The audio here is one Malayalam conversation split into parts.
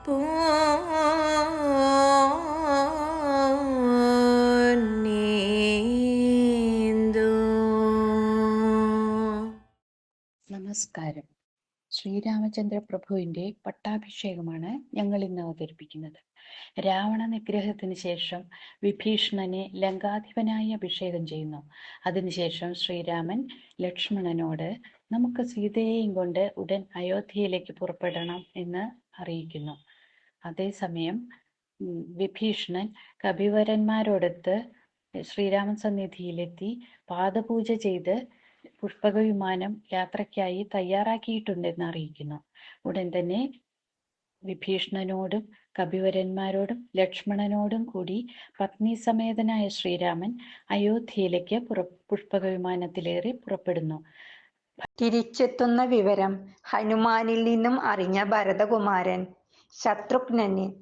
നമസ്കാരം. ശ്രീരാമചന്ദ്ര പ്രഭുവിന്റെ പട്ടാഭിഷേകമാണ് ഞങ്ങൾ ഇന്ന് അവതരിപ്പിക്കുന്നത്. രാവണ നിഗ്രഹത്തിന് ശേഷം വിഭീഷണനെ ലങ്കാധിപനായി അഭിഷേകം ചെയ്യുന്നു. അതിനുശേഷം ശ്രീരാമൻ ലക്ഷ്മണനോട് നമുക്ക് സീതയെയും കൊണ്ട് ഉടൻ അയോധ്യയിലേക്ക് പുറപ്പെടണം എന്ന് അറിയിക്കുന്നു. അതേസമയം വിഭീഷണൻ കപിവരന്മാരോടൊത്ത് ശ്രീരാമൻ സന്നിധിയിലെത്തി പാദപൂജ ചെയ്ത് പുഷ്പക വിമാനം യാത്രയ്ക്കായി തയ്യാറാക്കിയിട്ടുണ്ടെന്ന് അറിയിക്കുന്നു. ഉടൻ തന്നെ വിഭീഷണനോടും കപിവരന്മാരോടും ലക്ഷ്മണനോടും കൂടി പത്നി സമേതനായ ശ്രീരാമൻ അയോധ്യയിലേക്ക് പുറ പുഷ്പക വിമാനത്തിലേറി പുറപ്പെടുന്നു. തിരിച്ചെത്തുന്ന വിവരം ഹനുമാനിൽ നിന്നും അറിഞ്ഞ ഭരതകുമാരൻ ശത്രുഘ്നന്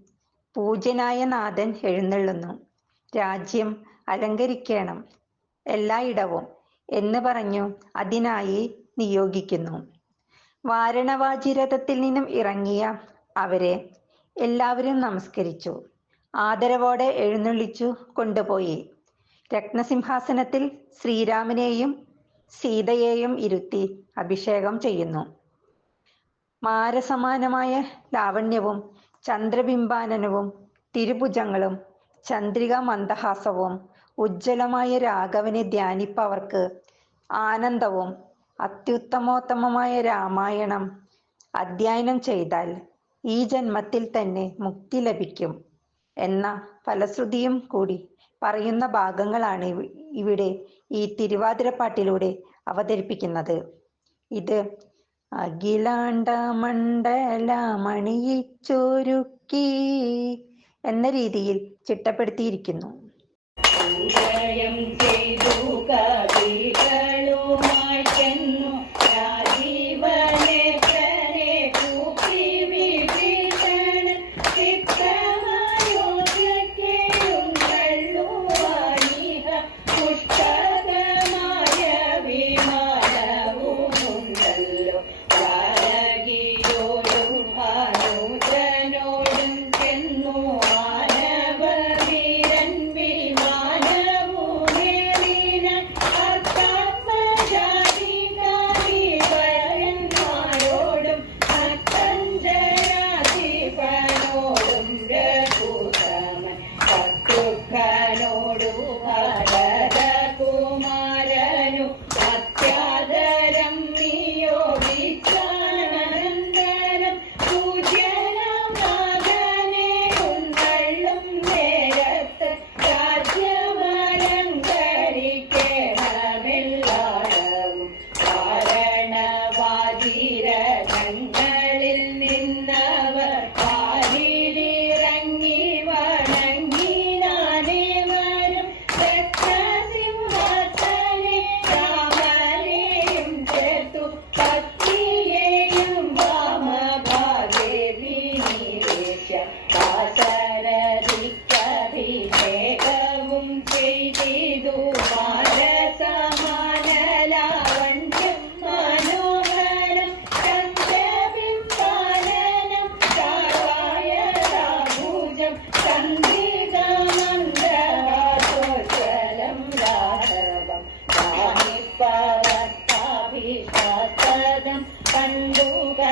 പൂജ്യനായ നാഥൻ എഴുന്നള്ളുന്നു. രാജ്യം അലങ്കരിക്കണം എല്ലായിടവും എന്ന് പറഞ്ഞു അതിനായി നിയോഗിക്കുന്നു. വാരണവാജി രഥത്തിൽ നിന്നും ഇറങ്ങിയ അവരെ എല്ലാവരും നമസ്കരിച്ചു. ആദരവോടെ എഴുന്നള്ളിച്ചു കൊണ്ടുപോയി. രത്നസിംഹാസനത്തിൽ ശ്രീരാമനെയും സീതയെയും ഇരുത്തി അഭിഷേകം ചെയ്യുന്നു. മാരസമാനമായ ലാവണ്യവും ചന്ദ്രബിംബാനനവും തിരുഭുജങ്ങളും ചന്ദ്രിക മന്ദഹാസവും ഉജ്ജ്വലമായ രാഘവനെ ധ്യാനിപ്പവർക്ക് ആനന്ദവും അത്യുത്തമോത്തമമായ രാമായണം അധ്യയനം ചെയ്താൽ ഈ ജന്മത്തിൽ തന്നെ മുക്തി ലഭിക്കും എന്ന ഫലശ്രുതിയും കൂടി പറയുന്ന ഭാഗങ്ങളാണ് ഇവിടെ ഈ തിരുവാതിരപ്പാട്ടിലൂടെ അവതരിപ്പിക്കുന്നത്. ഇത് അഖിലാണ്ട മണ്ഡല എന്ന രീതിയിൽ ചിട്ടപ്പെടുത്തിയിരിക്കുന്നു.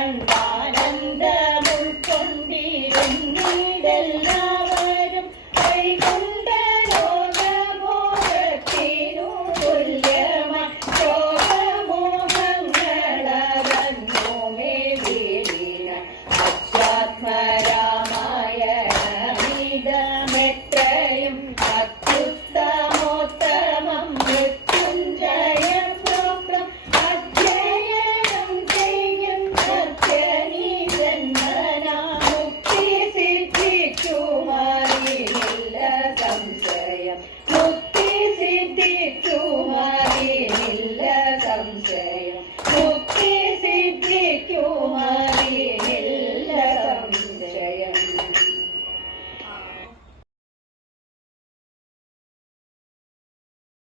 Amen. やっッキってティ